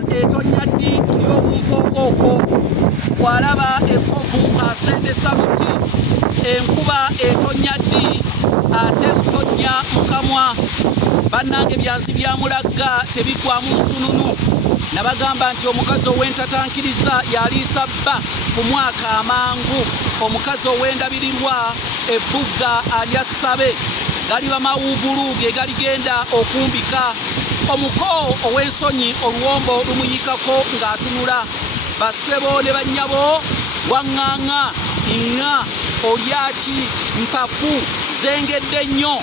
Etonya ddi ly'obunkooko bw'alaba enkovu asende saluti enkuba etonya ddi ate butonya mukamwa bannange byansi byamulagga tebigwamu nsununu nabagamba nti omukazi ow'entatankiriza yaliisa bba ku mwaka amangu omukazi ow'endabirirwa ebbugga alya ssabe galiba mawuugulu ge galigenda okumbika omuko ow'ensonyi oluwombo lumuyikako ng'atunula bassebo ne bannyabo waŋŋaŋŋa inŋa olyaki mpapu zengedde nnyo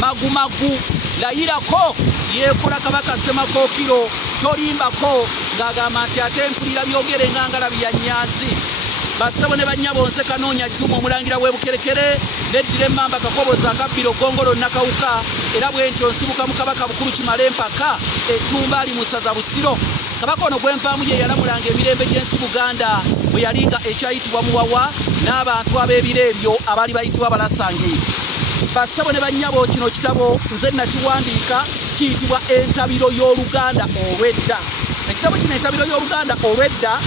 magumagu layirako yeekola kabaka Ssemakookiro tolimbako ng'agamba nti ate mpulira byogere ng'angalabi ya nnyanzi bassebo ne bannyabo nze Kanoonya Juma omulangira w'Ebukerekere neddira emmamba Kakoboza Akabbiro Ggongolo Nakawuka era bwe ntyo nsibuka mu Kabaka Bukulu Kimale Mpaka ettumba ali mu ssaza Busiro kabaka ono gw'envaamu ye yalamulanga emirembe gy'ensi Buganda bwe yalinga ekyayitibwa Muwawa n'abantu ab'ebiro ebyo abaali bayitibwa Balasange bassebo ne bannyabo kino kitabo nze nakiwandiika kiyitibwa Entabiro y'Oluganda olw'edda ekitabo kino Entabiro y'Oluganda olw'edda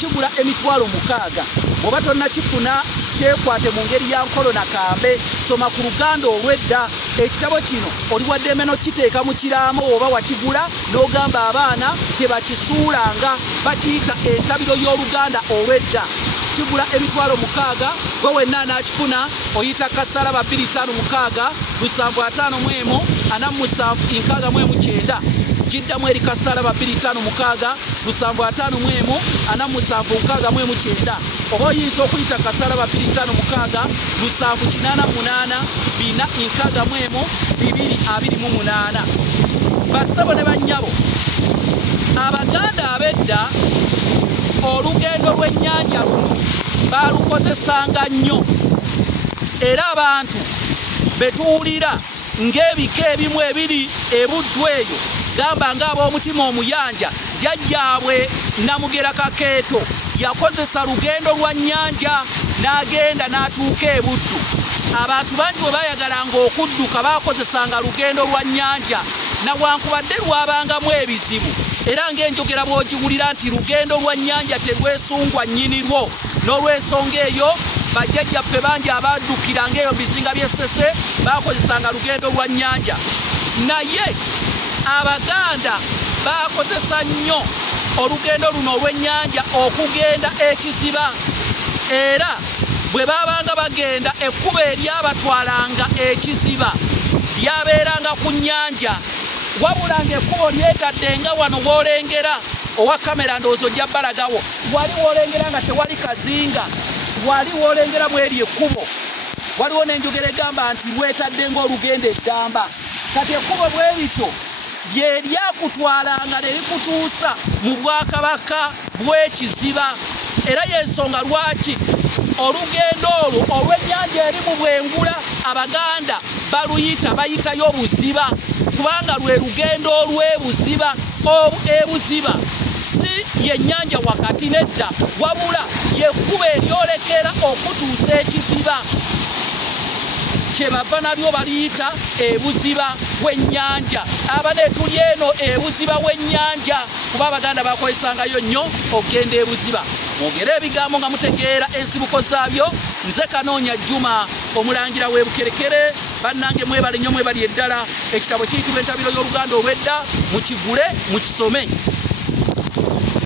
kigula emitwalo 6 bw'oba tonnakifuna kyekwate mu ngeri ya nkolo na kambe soma ku Luganda olw'edda ekitabo kino oli wadde emeno kiteeka mu kiraamo oba wakigula n'ogamba abaana tebakisuulanga bakiyita Entabiro y'Oluganda olw'edda kigula emitwalo 6 gwe wenna anaakifuna oyita kassalaba 256 751 47 jiddamu eri kassalaba 256 751 47 oba oyinza okuyita kassalaba 256 788 461 bassebo ne bannyabo abaganda ab'edda olugendo lw'ennyanja luno baalukozesanga nnyo era abantu betuwulira ng'ebika ebimu ebiri ebuddu eyo gamba ng'ab'omutima omuyanja jjajjaabwe Namugera Kakeeto yakozesa lugendo lwa nnyanja n'agenda n'atuuka ebuddu abantu bangi bwe baayagalanga okudduka baakozesanga lugendo lwa nnyanja nawankubadde lwabangamu ebizibu era ng'enjogera bw'ogiwulira nti lugendo lwa nnyanja terwesungwa nnyinirwo n'olw'ensonga eyo bajjajjaffe bangi abaddukira ng'eyo bizinga by'essese baakozesanga lugendo lwa nnyanja naye abaganda baakozesa nnyo olugendo luno olw'ennyanja okugenda ekiziba era bwe baabanga bagenda ekkubo eryabatwalanga ekiziba lyabeeranga ku nnyanja wabula ng'ekkubo lyetadde nga wano w'olengera owa kamera ndowooza ojja balagawo wali w'olengera nga tewali kazinga wali w'olengeramu eri ekkubo waliwo n'enjogera egamba nti lwetadde ng'olugendo eddamba kati ekkubo bwe lityo lye lyakutwalanga ne likutuusa mu Bwakabaka bw'ekiziba era y'ensonga lwaki olugendo olwo olw'ennyanja eri mu bwengula abaganda bayitayo obuziba kubanga lwe lugendo olw'ebuziba ebuziba si yennyanja wakati nedda wabula yekkuba eryolekera okutuusa ekiziba kyebava nalyo baliyita ebuziba w'ennyanja abane tuli eno ebuziba w'ennyanja kuba abaganda bakolesangayo nnyo okugenda ebuziba mwogere ebigambo nga mutegeera ensibuko zaabyo nze Kanoonya Juma omulangira w'Ebukerekere bannange mwebale nnyo mwebali eddala ekitabo kiyitibwa Entabiro y'Oluganda olw'edda mukigule mukisome